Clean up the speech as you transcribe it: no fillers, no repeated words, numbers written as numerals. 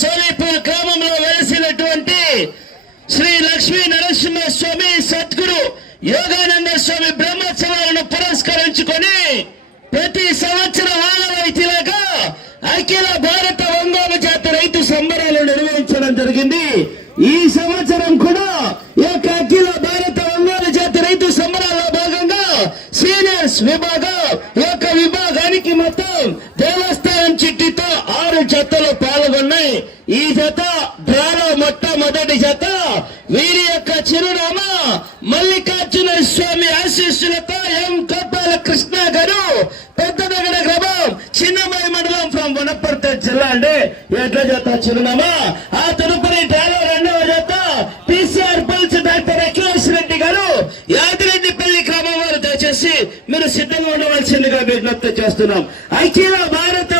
సోలీపూర్ గ్రామంలో వెలిసినటువంటి శ్రీ లక్ష్మీ నరసింహ స్వామి సద్గురు యోగానంద స్వామి బ్రహ్మోత్సవాలను పురస్కరించుకొని ప్రతి సంవత్సరం ఆనవాయితీలాగా అఖిల భారత ఒంగోలు జాతి రైతు సంబరాలు నిర్వహించడం జరిగింది. ఈ సంవత్సరం కూడా ఈ యొక్క అఖిల భారత ఒంగోలు జాతి రైతు సంబరాల్లో భాగంగా సీనియర్స్ విభాగం ఈ యొక్క విభాగానికి మొత్తం దేవస్థానం చిట్టితో 6 జతలు పాల్గొన్నాయి. ఈ జత డ్రాలో మొట్టమొదటి జత వీరి యొక్క చిరునామా మల్లికార్జున స్వామి ఆశీస్సులతో ఎం కోపాల కృష్ణ గారు, పెద్దదగడ గ్రామం, చిన్నమై మండలం ఫ్రమ్ వనపర్తి జిల్లా అండి. ఎడ్ల జత చిరునామా. ఆ తదుపరి డ్రాలో 2వ జత TCR pulse doctor Akhilesh Reddy గారు, యాదిరెడ్డిపల్లి గ్రామం వారు. దయచేసి మీరు సిద్ధంగా ఉండవలసిందిగా విజ్ఞప్తి చేస్తున్నాం. అఖిల భారత